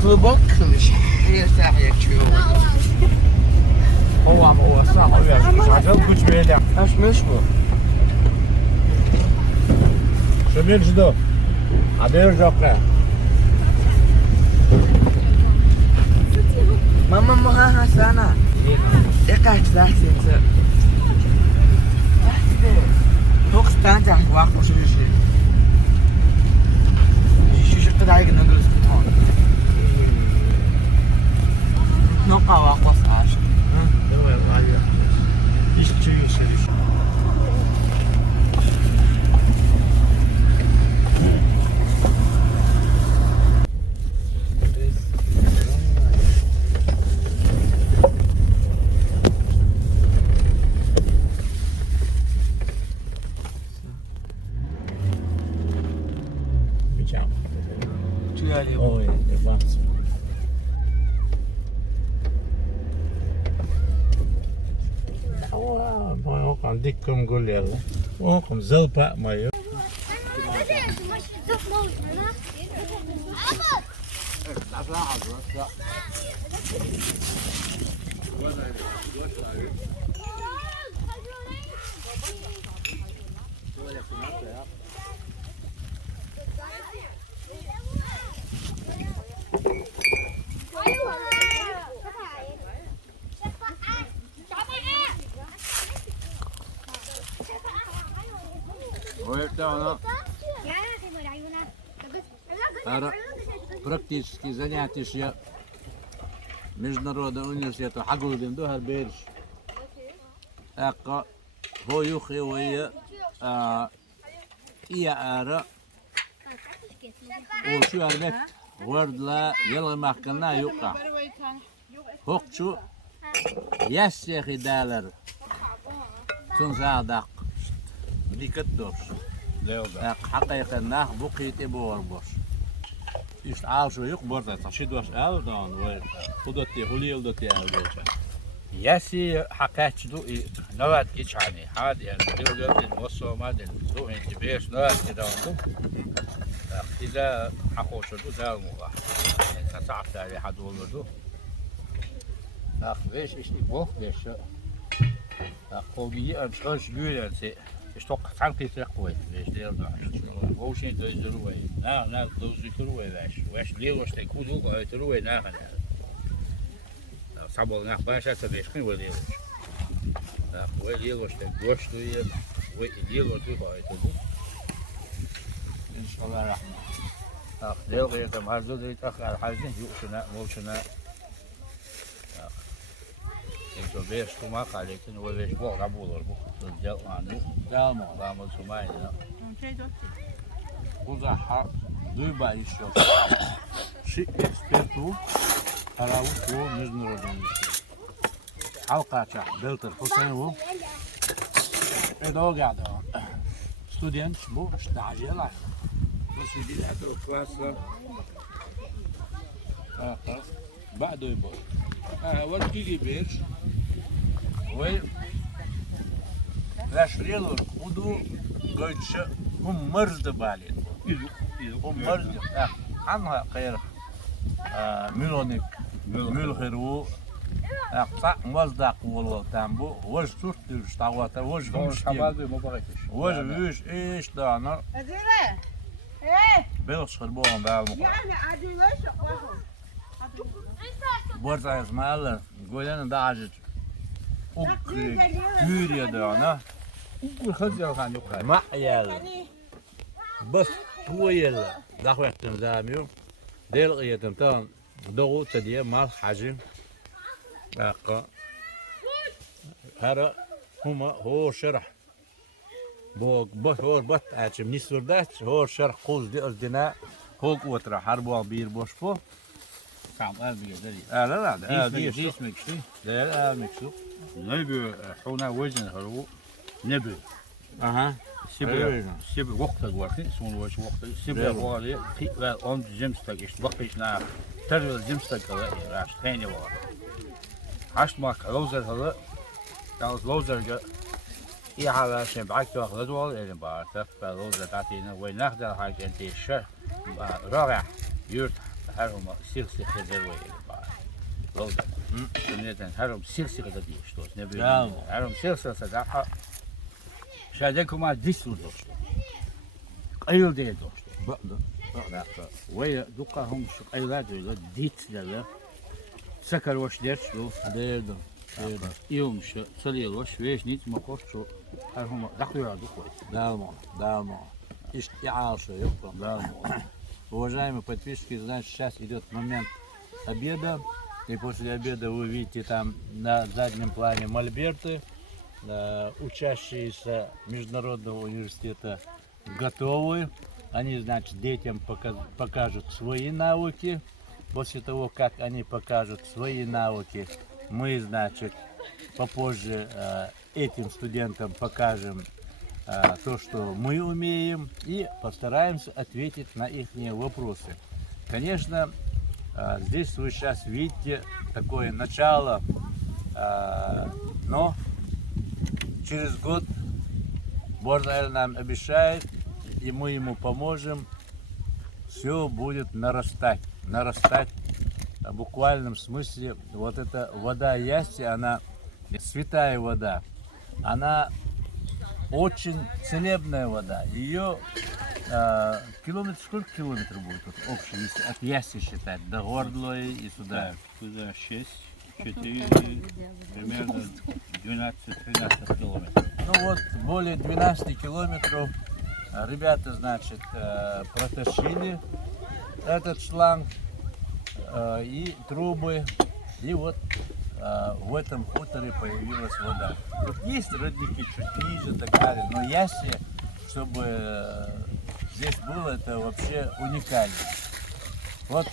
Klubok kılıç. Yerse yakıyor. Ovam ovası alıyor. Acil güç böyle. Aşmış bu. Şöyle judo. Adır jokla. Mama muha sana. Dekat zahsetse. Çok standart vakit o şey. Şu kadar giden göz tutan. Noka vakit aş. Evet, ayıyor. Hiç çiğ işleri. Tüyeli. Oy, bak. Wow, kan dikkum gulel. Oh, kan zelpa mayo. Это оно практически занятия международного университета حقودين ده هالبيرش أقا هو يخي ويا إيا آرا وشو هالبيت ورد لا يلا محكنا يقع هوكشو يسيخي دالر تنزادق ديكت دوش حقيقة ناخ بقيت إبور بوش İşte ağaçı yok burada taşı doş aldan ve kudati huliyel dati alacak. Yasi hakatçı du navat geçani. Hadi yani devletin waso madel du enti beş navat gidandu. İza hakoşu du dalmuğa. Tasaf tali had olurdu. Beş işte bu beş. Kogiyi ölç gülense işte sanki koy. Beş değil de. O şey dözdürüyor. Ne dözdürüyor veş liyoş te kudu koyturuyor ne kadar. Sabol ne başa tabeşkin ve liyoş. Ve liyoş te goştuyor ve liyoş tu koyturuyor. İnşallah rahmet. Liyoş te marzu değil takar hazin yuşuna molşuna. Entonces ves tu más caliente no ves vos la bulor bu. Ya anı dalma dalma sumayla. Kuza ha duyba iş yok. Şi ekspertu taravu bu международный. Halkaça belter Hüseyin bu. Pedagog student bu stajyer. Bu sibilat klasa. بعده يبقى ودي لي بيرش و لاش ريلو ودو قلتش هم مرزد بالين هم مرزد عنها غير ميلونيك ميلخيرو اقطع مصدق ولو تامبو وج صورت تاواتا وج وج وج ايش دانا بيلش خربون بالمو Borza esmalı, goyanın da acı. O gürüyordu ona. O kızıyor kan yok. Ma yel. Bas bu yel. Dağıttım zamıyor. Del yedim tam. Doğu tediye mal hacim. Aqa. Hara huma ho şerh. Bu hor bat açım nisurdat ho şerh quz di azdina. Hok otra harbu bir boş bu. Tamam, لا ديش مكشي لا مكشو نبي حونا وزن هرو نبي Aha. سيب وقت الوقت سون وش وقت سيب والي لا أنت جمستك إيش وقت إيش نا ترى جمستك راش ثاني والله عشت معك لوزر هلا قال لوزر جا إيه على شيء بعك تأخذ دوال إيه بعرف فلوزر تعطينا وين ناخذ هاي أنت الشهر رائع يرت حرهم سيرسي خزروي لودا سنتين حرهم سيرسي غدا ديشتوس نبي نعم. حرهم سيرسي صداقة شادكم ما ديسو دوشتو قيل دي دوشتو بقدر ويا دوقا هم شو قيلات ولا ديت لا سكر وش ديرشتو ديردو يوم شو صلي وش ويش نيت ما قرشو حرهم دقيقة دوقا Давно. Ишь, яшо, ёпта. Да. Уважаемые подписчики, значит, сейчас идет момент обеда. И после обеда вы видите там на заднем плане мольберты. Учащиеся Международного университета готовы. Они, значит, детям покажут свои навыки. После того, как они покажут свои навыки, мы, значит, попозже этим студентам покажем то, что мы умеем, и постараемся ответить на их вопросы. Конечно, здесь вы сейчас видите такое начало, но через год Бог, наверное, нам обещает, и мы ему поможем, все будет нарастать в буквальном смысле. Вот эта вода Ясти, она святая вода, она очень целебная вода. Ее сколько километров будет вот, общий, если от Ясти считать, до Гордлой и сюда? Туда 6, 4, примерно 12-13 километров. Ну вот, более 12 километров ребята, значит, протащили этот шланг и трубы. И вот в этом хуторе появилась вода. Тут есть родники чуть ниже, так далее, но Ясси, чтобы здесь было, это вообще уникально. Вот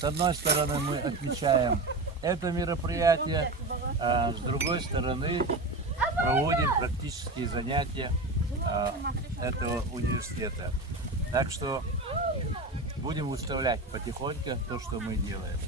с одной стороны мы отмечаем это мероприятие, а с другой стороны проводим практические занятия этого университета. Так что будем выставлять потихоньку то, что мы делаем.